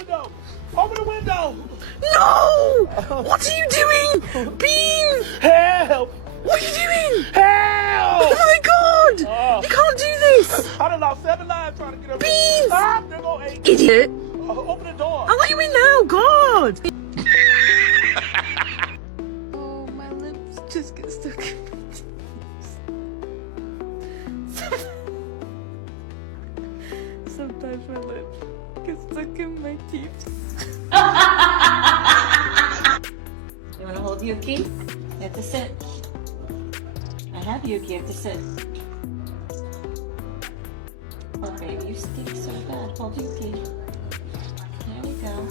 window. Open the window. No! What are you doing? Bean! Help. What are you doing? Help. Oh my god! Oh. You can't do this! I done lost 7 lives trying to get up. Beans! Ah, there go 8. Idiot! Open the door. I'll let you in now, God! Oh, my lips just get stuck in my teeth. Sometimes my lips get stuck in my teeth. You want to hold Yuki? You have to sit. I have Yuki, you have to sit. Oh baby, you stink so bad. Hold Yuki. There we go.